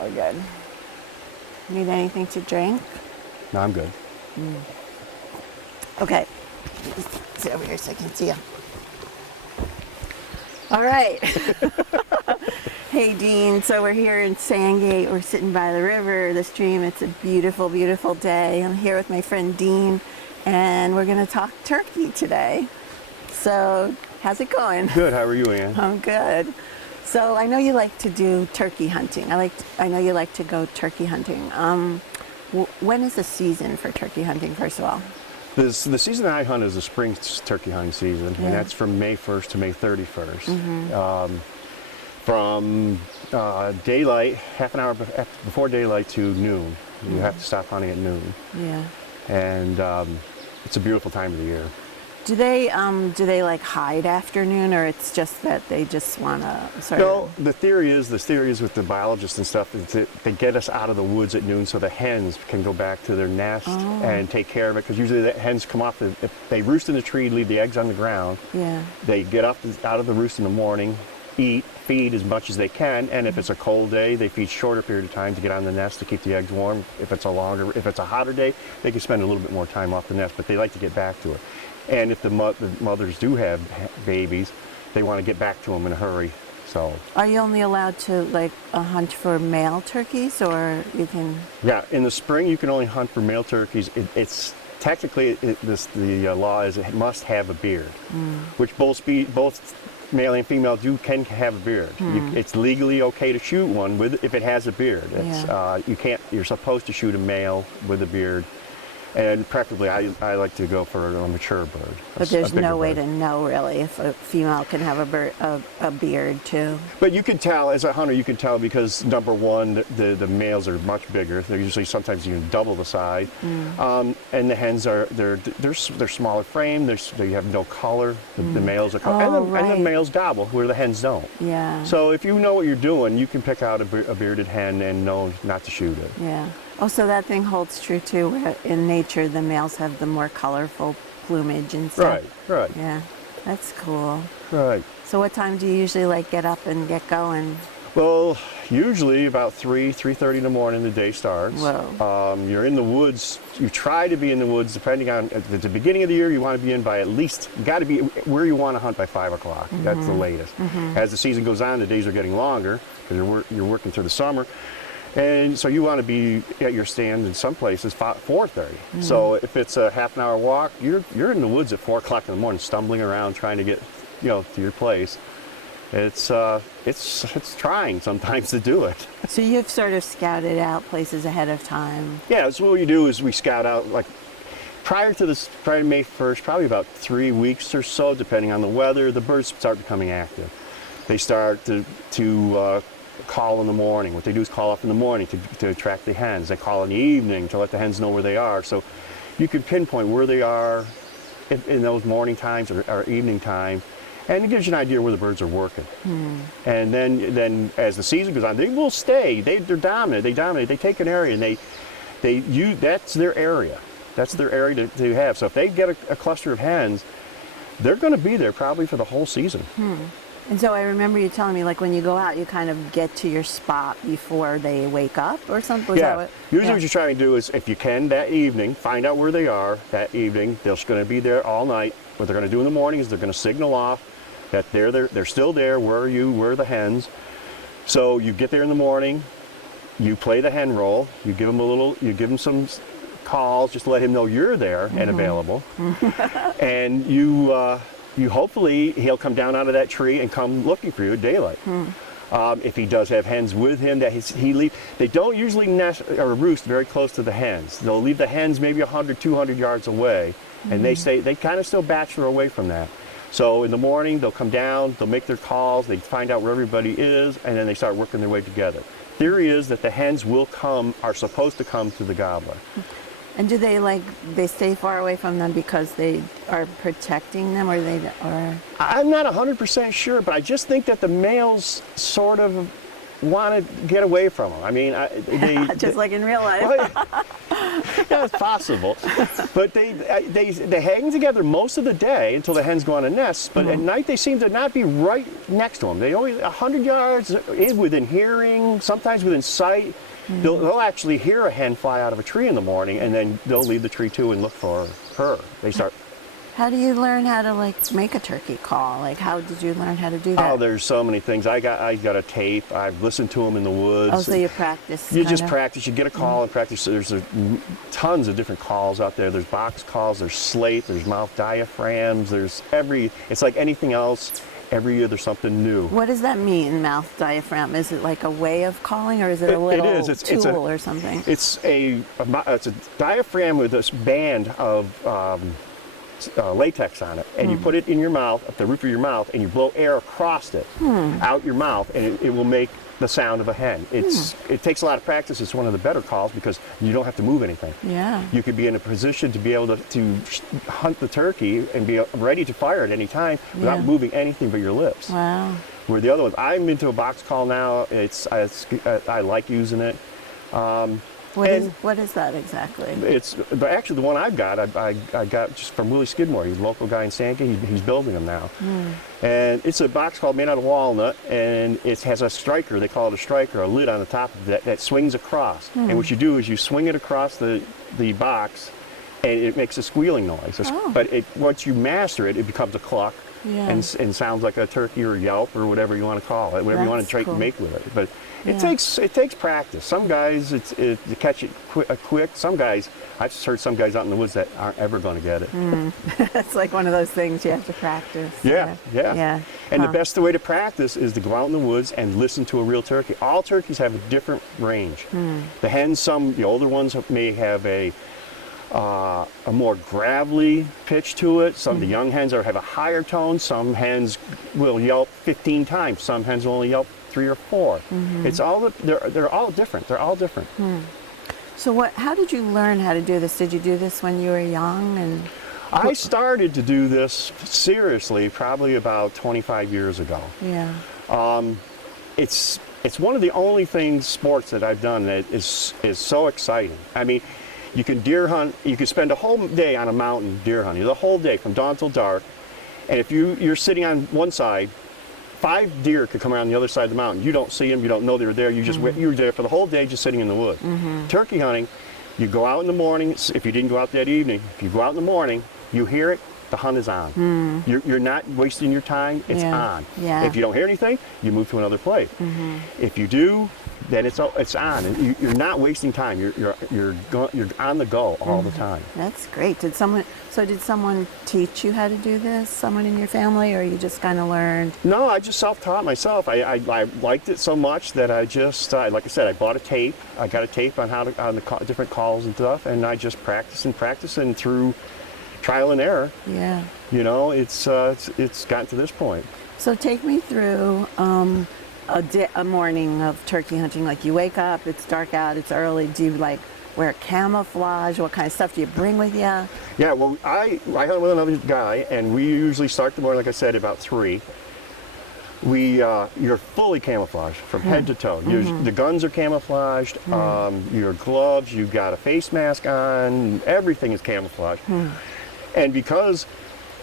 We're good. Need anything to drink? No, I'm good. Okay. Just sit over here so I can see you. All right. Hey, Dean. So we're here in Sandgate. We're sitting by the river, the stream. It's a beautiful, beautiful day. I'm here with my friend Dean, and we're going to talk turkey today. So how's it going? Good. How are you, Ann? I'm good. So I know you like to do turkey hunting. I know you like to go turkey hunting. When is the season for turkey hunting, first of all? The season I hunt is the spring turkey hunting season, and that's from May 1st to May 31st. From daylight, half an hour before daylight to noon. You have to stop hunting at noon. Yeah. And it's a beautiful time of the year. Do they like hide afternoon, or it's just that they just want to sort No, of? the theory is with the biologists and stuff is that they get us out of the woods at noon so the hens can go back to their nest and take care of it, because usually the hens come off, if they roost in the tree, leave the eggs on the ground. Yeah. They get up out of the roost in the morning, feed as much as they can, and if it's a cold day, they feed shorter period of time to get on the nest to keep the eggs warm. If it's a hotter day, they can spend a little bit more time off the nest, but they like to get back to it. And if the mothers do have babies, they want to get back to them in a hurry. So. Are you only allowed to hunt for male turkeys, or you can? Yeah, in the spring you can only hunt for male turkeys. It's technically the law is it must have a beard, which both male and female can have a beard. It's legally okay to shoot one if it has a beard. You're supposed to shoot a male with a beard. And preferably, I like to go for a mature bird. But there's no way to know really if a female can have a beard too. But you can tell, as a hunter, you can tell because number one, the males are much bigger. They're usually sometimes even double the size, and the hens they're smaller frame. They have no color. The males are color, and the males gobble where the hens don't. Yeah. So if you know what you're doing, you can pick out a bearded hen and know not to shoot it. Yeah. Oh, so that thing holds true too, where in nature the males have the more colorful plumage and stuff. Right. Yeah, that's cool. Right. So what time do you usually get up and get going? Well, usually about 3:30 in the morning the day starts. Whoa. You're in the woods. You try to be in the woods depending on, at the beginning of the year you want to be in by at least, you got to be where you want to hunt by 5 o'clock. That's the latest. As the season goes on, the days are getting longer because you're working through the summer. And so you want to be at your stand in some places 4:30. So if it's a half an hour walk, you're in the woods at 4 o'clock in the morning, stumbling around trying to get to your place. It's trying sometimes to do it. So you've sort of scouted out places ahead of time. Yeah. So what we do is we scout out prior to May 1st, probably about 3 weeks or so, depending on the weather. The birds start becoming active. They start to call in the morning. What they do is call off in the morning to attract the hens. They call in the evening to let the hens know where they are. So you can pinpoint where they are in those morning times or evening times, and it gives you an idea where the birds are working. And then as the season goes on, they will stay. They're dominant. They dominate. They take an area and that's their area. That's their area to have. So if they get a cluster of hens, they're going to be there probably for the whole season. And so I remember you telling me, when you go out, you kind of get to your spot before they wake up or something? Usually what you're trying to do is, if you can that evening, find out where they are that evening. They're going to be there all night. What they're going to do in the morning is they're going to signal off that they're still there. Where are you? Where are the hens? So you get there in the morning, you play the hen roll, you give them some calls just to let him know you're there and available. And you hopefully he'll come down out of that tree and come looking for you at daylight. If he does have hens with him they don't usually nest or roost very close to the hens. They'll leave the hens maybe 100, 200 yards away, and they kind of still bachelor away from that. So in the morning they'll come down, they'll make their calls, they find out where everybody is, and then they start working their way together. Theory is that the hens are supposed to come to the gobbler. And do they stay far away from them because they are protecting them, or I'm not 100% sure, but I just think that the males sort of want to get away from them. I mean, just like in real life. Yeah, it's possible. But they hang together most of the day until the hens go on a nest. But at night they seem to not be right next to them. They always 100 yards within hearing, sometimes within sight. They'll actually hear a hen fly out of a tree in the morning, and then they'll leave the tree too and look for her. They start. How do you learn how to like make a turkey call? Like, how did you learn how to do that? Oh, there's so many things. I got a tape. I've listened to them in the woods. Oh, so you practice. You just practice. You get a call and practice. There's tons of different calls out there. There's box calls. There's slate. There's mouth diaphragms. It's like anything else. Every year there's something new. What does that mean, mouth diaphragm? Is it like a way of calling, or is it a little tool or something? It's a diaphragm with this band of latex on it, and you put it in your mouth, at the roof of your mouth, and you blow air across it, out your mouth, and it will make the sound of a hen. It takes a lot of practice. It's one of the better calls because you don't have to move anything. Yeah. You could be in a position to be able to hunt the turkey and be ready to fire at any time without moving anything but your lips. Wow. Where the other ones, I'm into a box call now. I like using it. What is that exactly? But actually the one I've got, I got just from Willie Skidmore. He's a local guy in Sandgate. He's building them now. And it's a box called made out of walnut, and it has a striker. They call it a striker, a lid on the top of that swings across. And what you do is you swing it across the box, and it makes a squealing noise. But once you master it, it becomes a cluck. Yeah. And sounds like a turkey or yelp or whatever you want to call it, whatever you want to try to make with it. But it takes practice. Some guys, you catch it quick. Some guys, I've just heard some guys out in the woods that aren't ever going to get it. It's like one of those things you have to practice. Yeah. And the best way to practice is to go out in the woods and listen to a real turkey. All turkeys have a different range. The hens, the older ones may have a more gravelly pitch to it. Some of the young hens have a higher tone. Some hens will yelp 15 times. Some hens will only yelp 3 or 4. It's all they're all different. They're all different. So how did you learn how to do this? Did you do this when you were young? And I started to do this seriously probably about 25 years ago. Yeah. It's one of the only sports that I've done that is so exciting. I mean, you can deer hunt. You can spend a whole day on a mountain deer hunting, the whole day from dawn till dark. And if you're sitting on one side, 5 deer could come around the other side of the mountain. You don't see them. You don't know they're there. You're there for the whole day, just sitting in the woods. Turkey hunting, you go out in the morning. If you didn't go out that evening, if you go out in the morning, you hear it. The hunt is on. You're not wasting your time. It's on. Yeah. If you don't hear anything, you move to another place. If you do, then it's on. And you're not wasting time. You're on the go all the time. That's great. Did someone teach you how to do this? Someone in your family, or you just kind of learned? No, I just self-taught myself. I liked it so much that I just, like I said, I bought a tape. I got a tape on the different calls and stuff, and I just practiced and through trial and error. Yeah. It's gotten to this point. So take me through a morning of turkey hunting. Like, you wake up, it's dark out, it's early. Do you like wear camouflage? What kind of stuff do you bring with you? Yeah, well, I hunt with another guy, and we usually start the morning, like I said, about 3. You're fully camouflaged from head to toe. The guns are camouflaged. Your gloves, you've got a face mask on. Everything is camouflaged. And because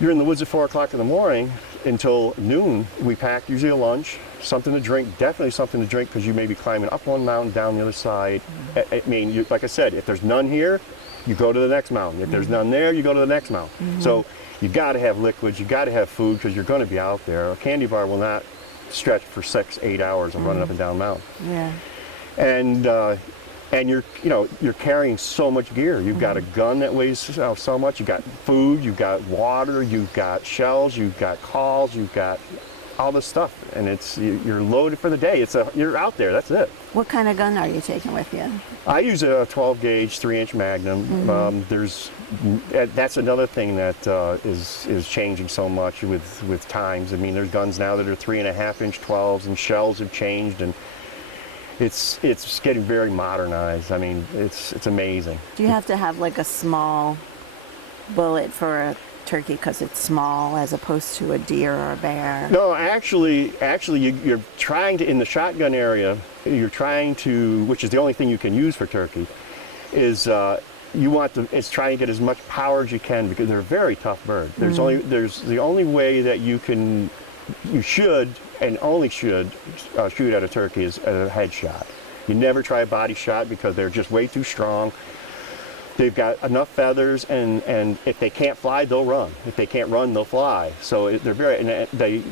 you're in the woods at 4 o'clock in the morning until noon, we pack usually a lunch, something to drink, definitely something to drink, because you may be climbing up one mountain, down the other side. I mean, like I said, if there's none here, you go to the next mountain. If there's none there, you go to the next mountain. So you've got to have liquids, you've got to have food, because you're going to be out there. A candy bar will not stretch for 6-8 hours and running up and down mountain. Yeah. And you're carrying so much gear. You've got a gun that weighs so much. You've got food. You've got water. You've got shells. You've got calls. You've got all this stuff, and you're loaded for the day. You're out there. That's it. What kind of gun are you taking with you? I use a 12 gauge 3-inch Magnum. That's another thing that is changing so much with times. I mean, there's guns now that are 3.5-inch 12s, and shells have changed, and it's getting very modernized. I mean, it's amazing. Do you have to have like a small bullet for a turkey because it's small, as opposed to a deer or a bear? No, actually, you're trying to, in the shotgun area, you're trying to, which is the only thing you can use for turkey, is you want to try and get as much power as you can because they're a very tough bird. There's the only way that you should and only should shoot at a turkey is a headshot. You never try a body shot because they're just way too strong. They've got enough feathers, and if they can't fly, they'll run. If they can't run, they'll fly. So they're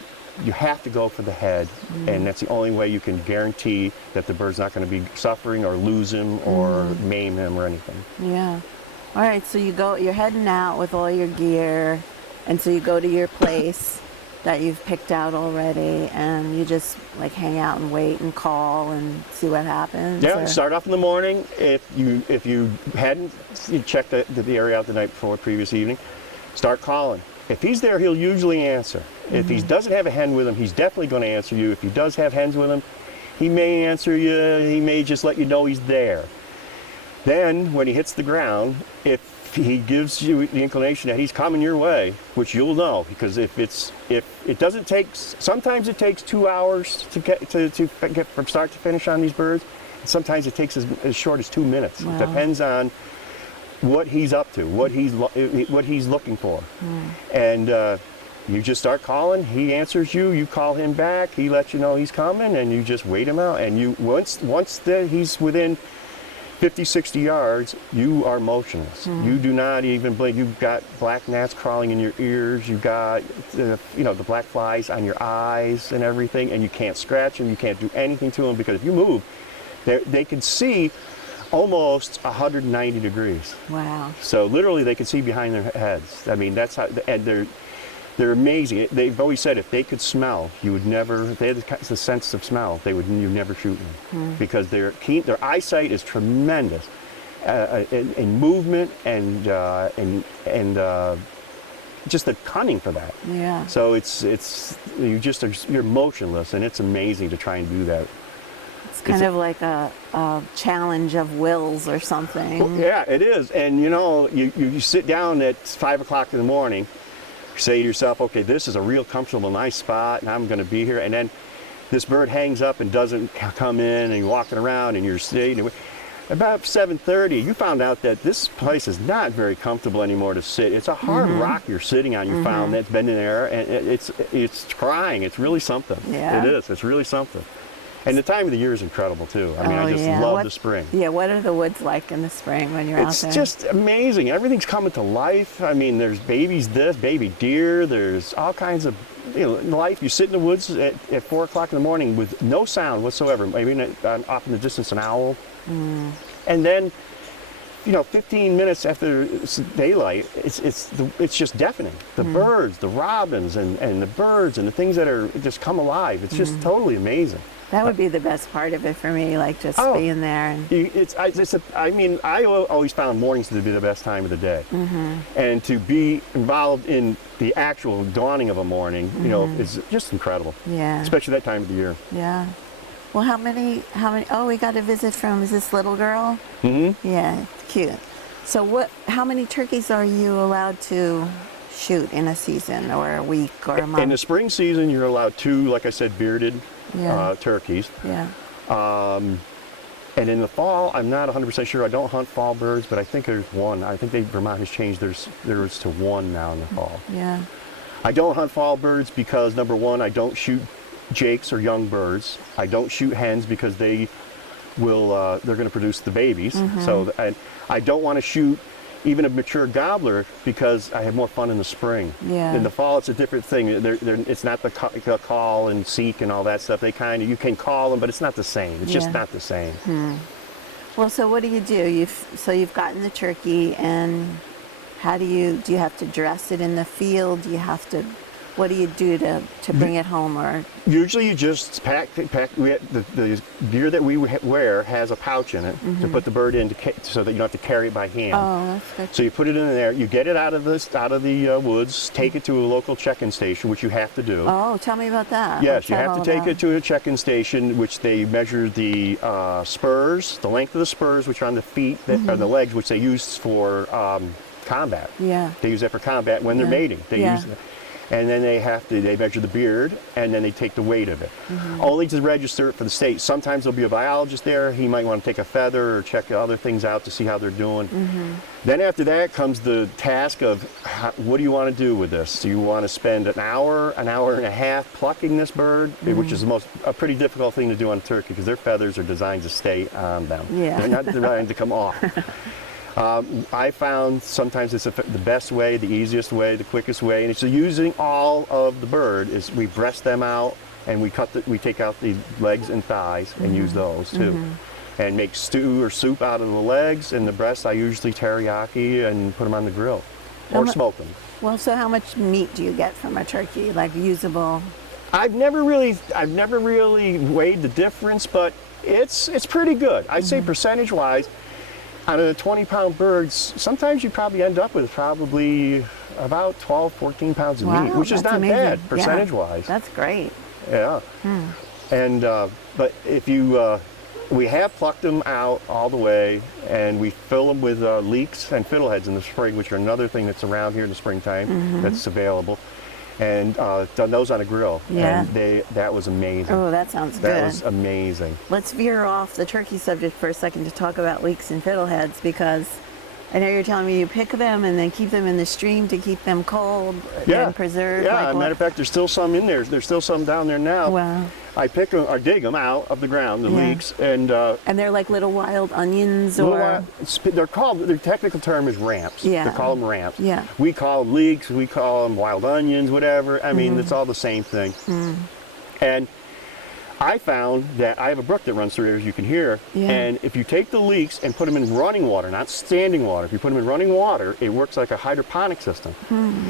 you have to go for the head, and that's the only way you can guarantee that the bird's not going to be suffering or lose him or maim him or anything. Yeah. All right, so you're heading out with all your gear, and so you go to your place that you've picked out already, and you just like hang out and wait and call and see what happens. Yeah, start off in the morning. If you hadn't checked the area out the night before, previous evening, start calling. If he's there, he'll usually answer. If he doesn't have a hen with him, he's definitely going to answer you. If he does have hens with him, he may answer you. He may just let you know he's there. Then, when he hits the ground, if he gives you the inclination that he's coming your way, which you'll know, because if it doesn't take, sometimes it takes 2 hours to get from start to finish on these birds. Sometimes it takes as short as 2 minutes. Wow. It depends on what he's up to, what he's looking for, and you just start calling. He answers you. You call him back. He lets you know he's coming, and you just wait him out. And you once he's within 50, 60 yards, you are motionless. You do not even blink. You've got black gnats crawling in your ears. You've got the black flies on your eyes and everything, and you can't scratch them. You can't do anything to them because if you move, they can see almost 190 degrees. Wow. So literally they can see behind their heads. I mean, that's how, and they're amazing. They've always said if they could smell, you would never, if they had the sense of smell, you'd never shoot them. Because their eyesight is tremendous in movement and just the cunning for that. Yeah. So you're motionless, and it's amazing to try and do that. It's kind of like a challenge of wills or something. Well, yeah, it is. And you sit down at 5 o'clock in the morning, say to yourself, okay, this is a real comfortable, nice spot, and I'm going to be here. And then this bird hangs up and doesn't come in, and you're walking around, and you're sitting. About 7:30, you found out that this place is not very comfortable anymore to sit. It's a hard rock you're sitting on. You found that's been in there, and it's trying. It's really something. Yeah. It is. It's really something. And the time of the year is incredible too. I mean, I just love the spring. Yeah, what are the woods like in the spring when you're out there? It's just amazing. Everything's coming to life. I mean, there's baby deer, there's all kinds of life. You sit in the woods at 4 o'clock in the morning with no sound whatsoever. I mean, off in the distance, an owl. And then, 15 minutes after daylight, it's just deafening. The birds, the robins, and the birds, and the things that are just come alive. It's just totally amazing. That would be the best part of it for me, like just being there. And I always found mornings to be the best time of the day. And to be involved in the actual dawning of a morning, is just incredible. Yeah. Especially that time of the year. Yeah. Well, how many, we got a visit from, is this little girl? Yeah, cute. So how many turkeys are you allowed to shoot in a season or a week or a month? In the spring season, you're allowed 2, like I said, bearded turkeys. Yeah. And in the fall, I'm not 100% sure. I don't hunt fall birds, but I think there's one. I think Vermont has changed theirs to 1 now in the fall. Yeah. I don't hunt fall birds because, number 1, I don't shoot jakes or young birds. I don't shoot hens because they're going to produce the babies. So I don't want to shoot even a mature gobbler because I have more fun in the spring. Yeah. In the fall, it's a different thing. It's not the call and seek and all that stuff. You can call them, but it's not the same. It's just not the same. Well, so what do you do? You've gotten the turkey, and how do you have to dress it in the field? Do you have to? What do you do to bring it home? Or usually you just pack. The gear that we wear has a pouch in it to put the bird in so that you don't have to carry it by hand. Oh, that's good. So you put it in there. You get it out of the woods. Take it to a local check-in station, which you have to do. Oh, tell me about that. Yes, you have to take it to a check-in station, which they measure the spurs, the length of the spurs, which are on the feet, or the legs, which they use for combat. Yeah. They use that for combat when they're mating. They use and then they measure the beard, and then they take the weight of it. Only to register it for the state. Sometimes there'll be a biologist there. He might want to take a feather or check other things out to see how they're doing. Then after that comes the task of what do you want to do with this? Do you want to spend an hour and a half plucking this bird, which is a pretty difficult thing to do on a turkey because their feathers are designed to stay on them. Yeah. They're not designed to come off. I found sometimes it's the best way, the easiest way, the quickest way, and it's using all of the bird. Is we breast them out and we take out the legs and thighs and use those too, and make stew or soup out of the legs and the breasts. I usually teriyaki and put them on the grill or smoke them. Well, so how much meat do you get from a turkey, like usable? I've never really weighed the difference, but it's pretty good. I'd say percentage-wise. Out of the 20-pound birds, sometimes you probably end up with probably about 12, 14 pounds of meat, which is not bad percentage-wise. That's great. Yeah. And but if you, we have plucked them out all the way, and we fill them with leeks and fiddleheads in the spring, which are another thing that's around here in the springtime that's available. And done those on a grill. Yeah. And that was amazing. Oh, that sounds good. That was amazing. Let's veer off the turkey subject for a second to talk about leeks and fiddleheads, because I know you're telling me you pick them and then keep them in the stream to keep them cold and preserved. Yeah, as a matter of fact, there's still some in there. There's still some down there now. Wow. I pick them or dig them out of the ground, the leeks, and they're like little wild onions, or they're called. Their technical term is ramps. Yeah. They call them ramps. Yeah. We call them leeks. We call them wild onions. Whatever. I mean, it's all the same thing. And I found that I have a brook that runs through here, as you can hear, and if you take the leeks and put them in running water, not standing water, if you put them in running water, it works like a hydroponic system.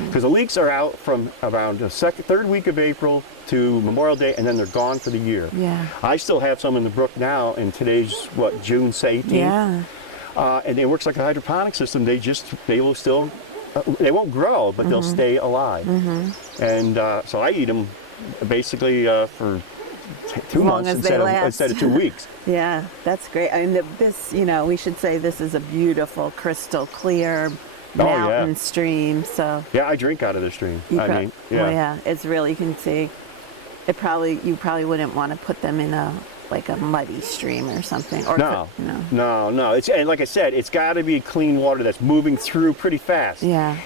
Because the leeks are out from around the third week of April to Memorial Day, and then they're gone for the year. Yeah. I still have some in the brook now, and today's, June 18th? Yeah. And it works like a hydroponic system. They will still, they won't grow, but they'll stay alive. And so I eat them basically for 2 months instead of 2 weeks. Yeah, that's great. I mean, we should say this is a beautiful, crystal clear mountain stream. So yeah, I drink out of the stream. Well, yeah, it's really, you can see you probably wouldn't want to put them in a muddy stream or something. Or no. It's, and like I said, it's got to be clean water that's moving through pretty fast. Yeah.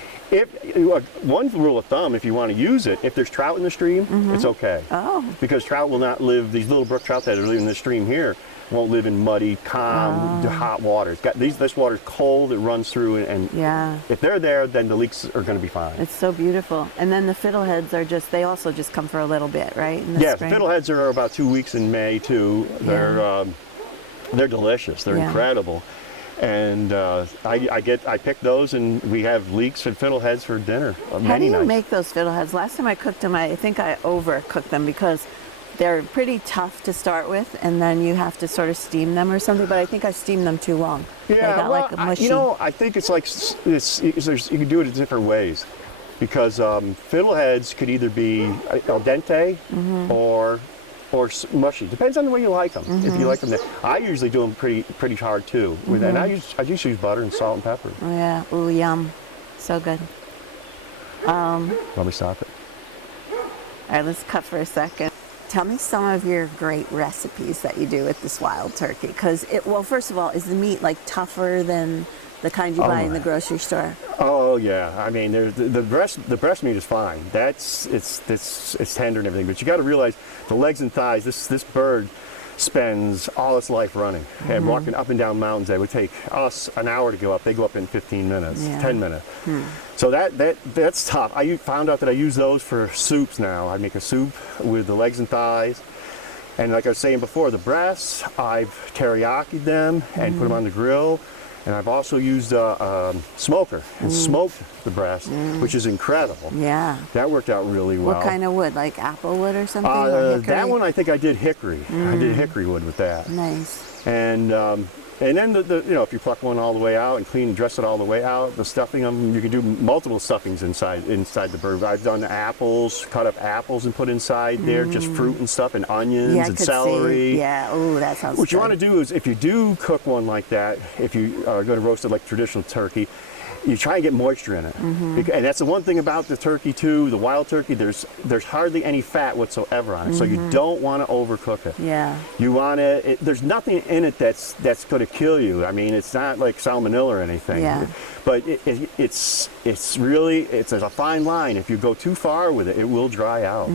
One rule of thumb, if you want to use it, if there's trout in the stream, it's okay. Oh. Because trout will not live, these little brook trout that are living in the stream here won't live in muddy, calm, hot water. This water's cold, it runs through, and if they're there, then the leeks are going to be fine. It's so beautiful. And then the fiddleheads they also just come for a little bit, right? In the spring? Fiddleheads are about 2 weeks in May too. They're delicious. They're incredible. And I pick those, and we have leeks and fiddleheads for dinner. How do you make those fiddleheads? Last time I cooked them, I think I overcooked them because they're pretty tough to start with, and then you have to sort of steam them or something. But I think I steamed them too long. Yeah, they got mushy. I think it's like you can do it in different ways, because fiddleheads could either be al dente or mushy. Depends on the way you like them. If you like them, I usually do them pretty hard too. And I just use butter and salt and pepper. Oh yeah, ooh, yum, so good. Let me stop it. All right, let's cut for a second. Tell me some of your great recipes that you do with this wild turkey. Because first of all, is the meat tougher than the kind you buy in the grocery store? Oh yeah, I mean the breast meat is fine. It's tender and everything, but you got to realize the legs and thighs. This bird spends all its life running and walking up and down mountains that would take us an hour to go up. They go up in 15 minutes, 10 minutes. So that's tough. I found out that I use those for soups now. I make a soup with the legs and thighs. And like I was saying before, the breasts, I've teriyaki them and put them on the grill. And I've also used a smoker and smoked the breast, which is incredible. Yeah. That worked out really well. What kind of wood? Like apple wood or something? Or that one, I think I did hickory. I did hickory wood with that. Nice. And then if you pluck one all the way out and clean and dress it all the way out, the stuffing you can do multiple stuffings inside the bird. I've done apples, cut up apples and put inside there, just fruit and stuff, and onions and celery. See. Yeah, ooh, that sounds What you want to do is, if you do cook one like that, if you are going to roast it like traditional turkey, you try and get moisture in it. And that's the one thing about the turkey too, the wild turkey, there's hardly any fat whatsoever on it. So you don't want to overcook it. Yeah. You want to, there's nothing in it that's going to kill you. I mean, it's not like salmonella or anything. Yeah. But it's a fine line. If you go too far with it, it will dry out.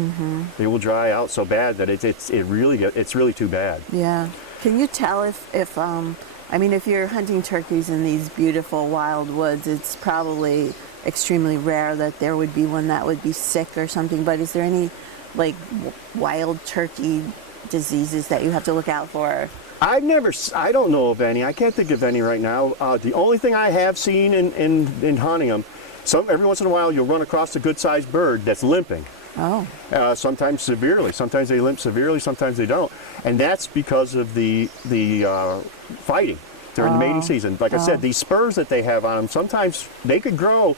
It will dry out so bad that it's really too bad. Yeah. Can you tell if I mean, if you're hunting turkeys in these beautiful wild woods, it's probably extremely rare that there would be one that would be sick or something, but is there any like wild turkey diseases that you have to look out for? I don't know of any. I can't think of any right now. The only thing I have seen in hunting them, every once in a while you'll run across a good-sized bird that's limping. Oh. Sometimes severely. Sometimes they limp severely, sometimes they don't. And that's because of the fighting during the mating season. Like I said, these spurs that they have on them, sometimes they could grow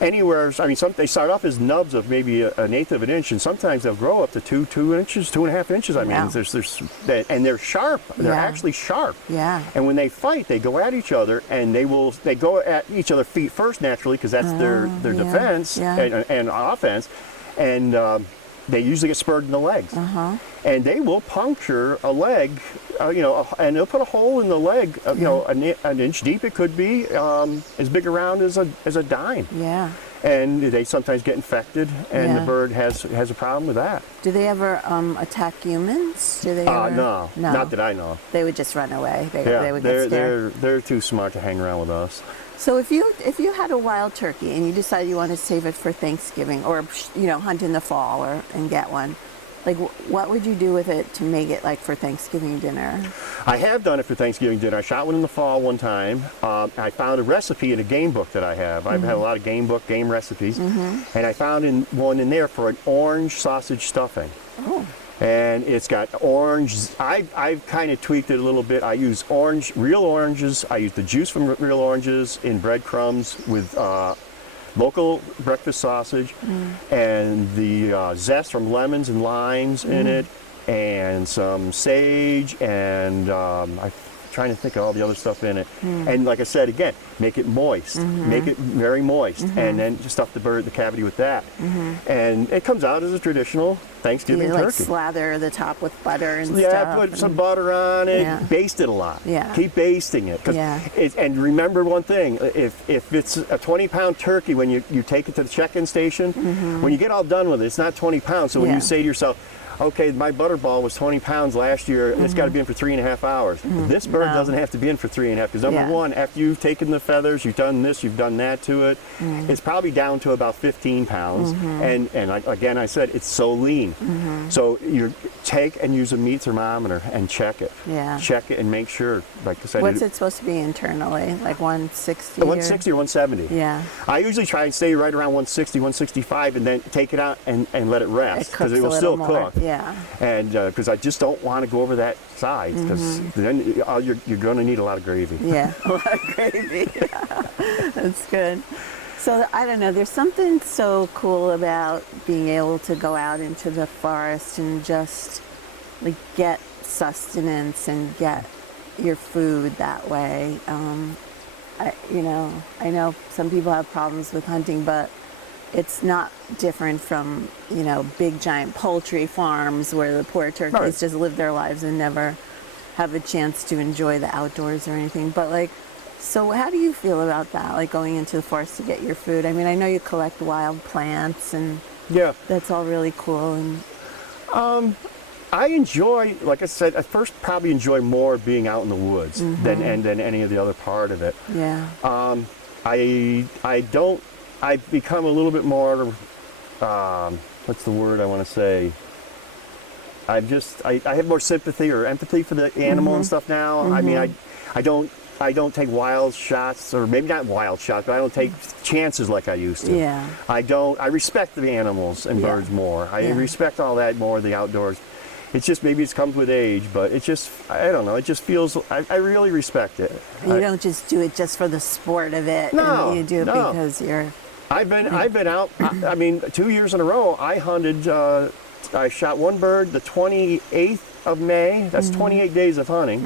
anywhere. I mean, they start off as nubs of maybe an eighth of an inch, and sometimes they'll grow up to 2 inches, 2.5 inches. I mean, and they're sharp. They're actually sharp. Yeah. And when they fight, they go at each other, and they go at each other's feet first naturally, because that's their defense and offense. And they usually get spurred in the legs. And they will puncture a leg, and they'll put a hole in the leg, an inch deep it could be, as big around as a dime. Yeah. And they sometimes get infected, and the bird has a problem with that. Do they ever attack humans? Do they ever? No, not that I know of. They would just run away. They would get scared. They're too smart to hang around with us. So if you had a wild turkey and you decided you want to save it for Thanksgiving, or hunt in the fall and get one, like what would you do with it to make it like for Thanksgiving dinner? I have done it for Thanksgiving dinner. I shot one in the fall one time. I found a recipe in a game book that I have. I've had a lot of game recipes, and I found one in there for an orange sausage stuffing. Oh. And it's got orange. I've kind of tweaked it a little bit. I use real oranges. I use the juice from real oranges in breadcrumbs with local breakfast sausage, and the zest from lemons and limes in it, and some sage, and I'm trying to think of all the other stuff in it. And like I said, again, make it moist. Make it very moist, and then just stuff the cavity with that. And it comes out as a traditional Thanksgiving turkey. Like slather the top with butter and stuff. Yeah, put some butter on it. Baste it a lot. Yeah. Keep basting it. And remember one thing: if it's a 20-pound turkey, when you take it to the check-in station, when you get all done with it, it's not 20 pounds. So when you say to yourself, okay, my butterball was 20 pounds last year, it's got to be in for 3.5 hours. This bird doesn't have to be in for 3.5, because number one, after you've taken the feathers, you've done this, you've done that to it, it's probably down to about 15 pounds. And again, I said, it's so lean. So you take and use a meat thermometer and check it. Yeah. Check it and make sure, like I said. What's it supposed to be internally? Like 160? 160 or 170. Yeah. I usually try and stay right around 160, 165, and then take it out and let it rest, because it will still cook. Yeah. And because I just don't want to go over that size, because then you're going to need a lot of gravy. Yeah, a lot of gravy. That's good. So I don't know, there's something so cool about being able to go out into the forest and just like get sustenance and get your food that way. I know some people have problems with hunting, but it's not different from, big giant poultry farms where the poor turkeys just live their lives and never have a chance to enjoy the outdoors or anything. But so how do you feel about that? Like going into the forest to get your food? I mean, I know you collect wild plants, and that's all really cool. And I enjoy, like I said, I first probably enjoy more being out in the woods than any of the other part of it. Yeah. I've become a little bit more, what's the word I want to say? I have more sympathy or empathy for the animal and stuff now. I mean, I don't take wild shots, or maybe not wild shots, but I don't take chances like I used to. Yeah. I respect the animals and birds more. I respect all that more, the outdoors. It's just, maybe it comes with age, but it just, I don't know, it just feels, I really respect it. You don't just do it just for the sport of it. No, you do it because you're... I've been out, I mean, 2 years in a row, I hunted I shot one bird the 28th of May. That's 28 days of hunting.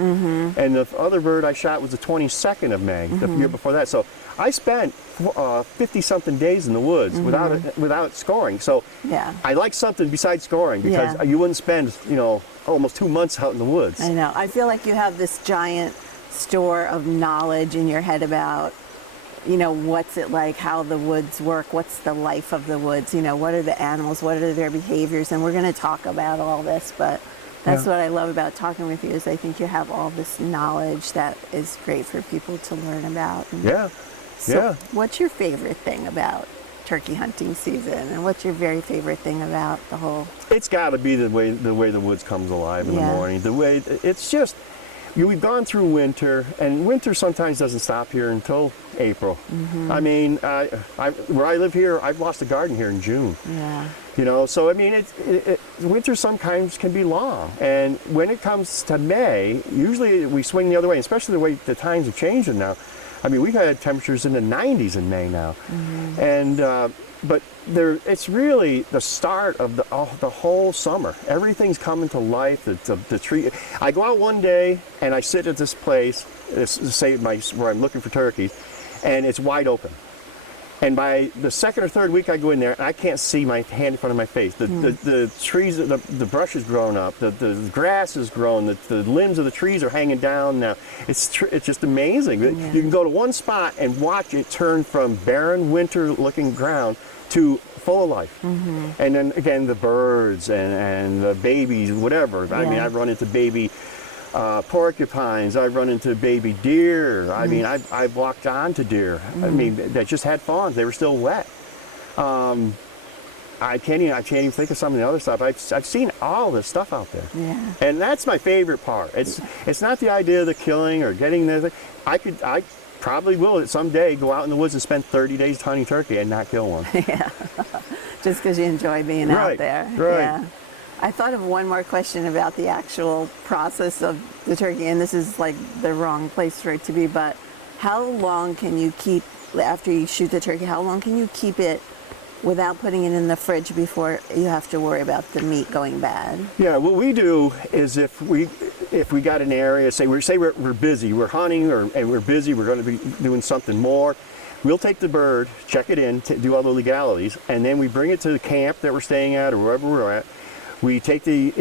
And the other bird I shot was the 22nd of May, the year before that. So I spent 50-something days in the woods without scoring. So Yeah. I like something besides scoring, because Yeah. you wouldn't spend, almost 2 months out in the woods. I know. I feel like you have this giant store of knowledge in your head about, what's it like, how the woods work, what's the life of the woods, what are the animals, what are their behaviors, and we're going to talk about all this, but that's what I love about talking with you, is I think you have all this knowledge that is great for people to learn about. And Yeah. so what's your favorite thing about turkey hunting season, and what's your very favorite thing about the whole? It's got to be the way the woods comes alive in the morning. The way it's just, we've gone through winter, and winter sometimes doesn't stop here until April. I mean, where I live here, I've lost a garden here in June. Yeah. So I mean, winter sometimes can be long, and when it comes to May, usually we swing the other way, especially the way the times are changing now. I mean, we've had temperatures in the 90s in May now, and but it's really the start of the whole summer. Everything's coming to life. The tree. I go out one day and I sit at this place, where I'm looking for turkeys, and it's wide open. And by the second or third week I go in there, and I can't see my hand in front of my face. The trees, the brush has grown up, the grass has grown, the limbs of the trees are hanging down now. It's just amazing. Yeah. You can go to one spot and watch it turn from barren winter-looking ground to full of life. And then again, the birds and the babies, whatever. I mean, I've run into baby porcupines, I've run into baby deer. I mean, I've walked onto deer. I mean, that just had fawns. They were still wet. I can't even think of some of the other stuff. I've seen all this stuff out there. Yeah. And that's my favorite part. It's not the idea of the killing or getting the. I probably will someday go out in the woods and spend 30 days hunting turkey and not kill one. Yeah. Just because you enjoy being out there. Right. Yeah. I thought of one more question about the actual process of the turkey, and this is like the wrong place for it to be, but how long can you keep, after you shoot the turkey, how long can you keep it without putting it in the fridge before you have to worry about the meat going bad? Yeah, what we do is if we got an area, say we're busy, we're hunting, and we're busy, we're going to be doing something more, we'll take the bird, check it in, do all the legalities, and then we bring it to the camp that we're staying at or wherever we're at. We take the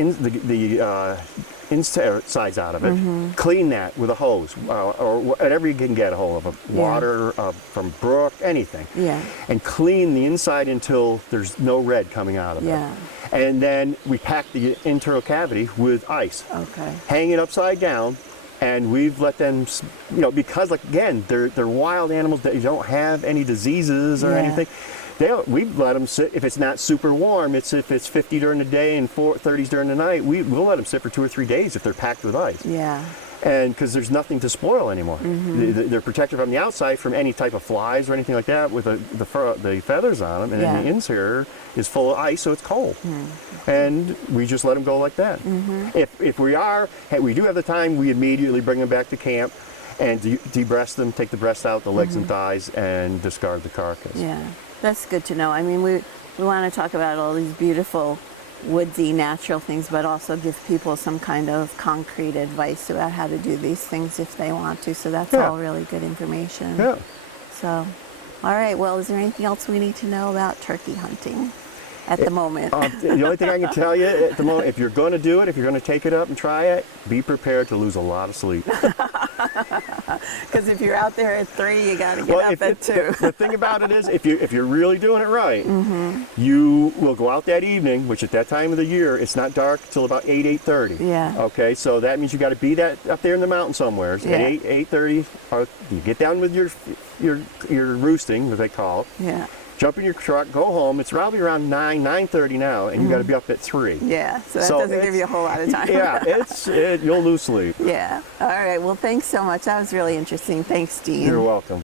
insides out of it, clean that with a hose or whatever you can get a hold of, water from brook, anything, and clean the inside until there's no red coming out of it. And then we pack the internal cavity with ice, hang it upside down, and we've let them, because again, they're wild animals that don't have any diseases or anything. We've let them sit, if it's not super warm, if it's 50 during the day and 30s during the night, we'll let them sit for 2 or 3 days if they're packed with ice. Yeah. And because there's nothing to spoil anymore. They're protected from the outside from any type of flies or anything like that with the feathers on them, and then the interior is full of ice, so it's cold. And we just let them go like that. If we do have the time, we immediately bring them back to camp and de-breast them, take the breast out, the legs and thighs, and discard the carcass. Yeah. That's good to know. I mean, we want to talk about all these beautiful, woodsy, natural things, but also give people some kind of concrete advice about how to do these things if they want to. So that's all really good information. Yeah. So, all right. Well, is there anything else we need to know about turkey hunting at the moment? The only thing I can tell you at the moment, if you're going to do it, if you're going to take it up and try it, be prepared to lose a lot of sleep. Because if you're out there at 3, you got to get up at 2. The thing about it is, if you're really doing it right, you will go out that evening, which at that time of the year, it's not dark till about 8:30. Yeah. Okay, so that means you got to be up there in the mountain somewhere. At 8:30, you get down with your roosting, as they call it. Yeah. Jump in your truck, go home. It's probably around 9:30 now, and you got to be up at 3. Yeah, so that doesn't give you a whole lot of time. Yeah, you'll lose sleep. Yeah. All right. Well, thanks so much. That was really interesting. Thanks, Dean. You're welcome.